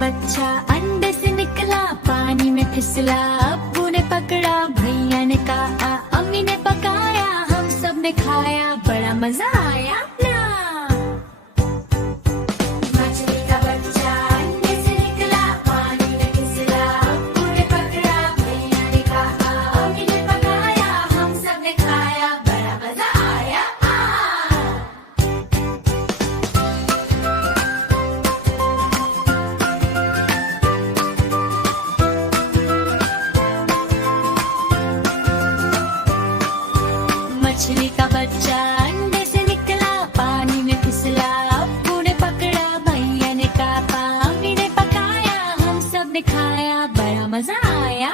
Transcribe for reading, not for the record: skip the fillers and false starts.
बच्चा अंडे से निकला, पानी में फिसला, अब्बू ने पकड़ा, भैया ने कहा, अम्मी ने पकाया, हम सब ने खाया, बड़ा मजा आया ना। मछली का बच्चा अंडे से निकला, पानी में फिसला, अब्बू ने पकड़ा, भैया ने कहा, अम्मी ने पकाया, हम सब ने खाया, बड़ा मजा आया। मछली का बच्चा अंडे से निकला, पानी में फिसला, अब्बू ने पकड़ा, भैया ने कहा, अम्मी ने पकाया, हम सब ने खाया, बड़ा मजा आया।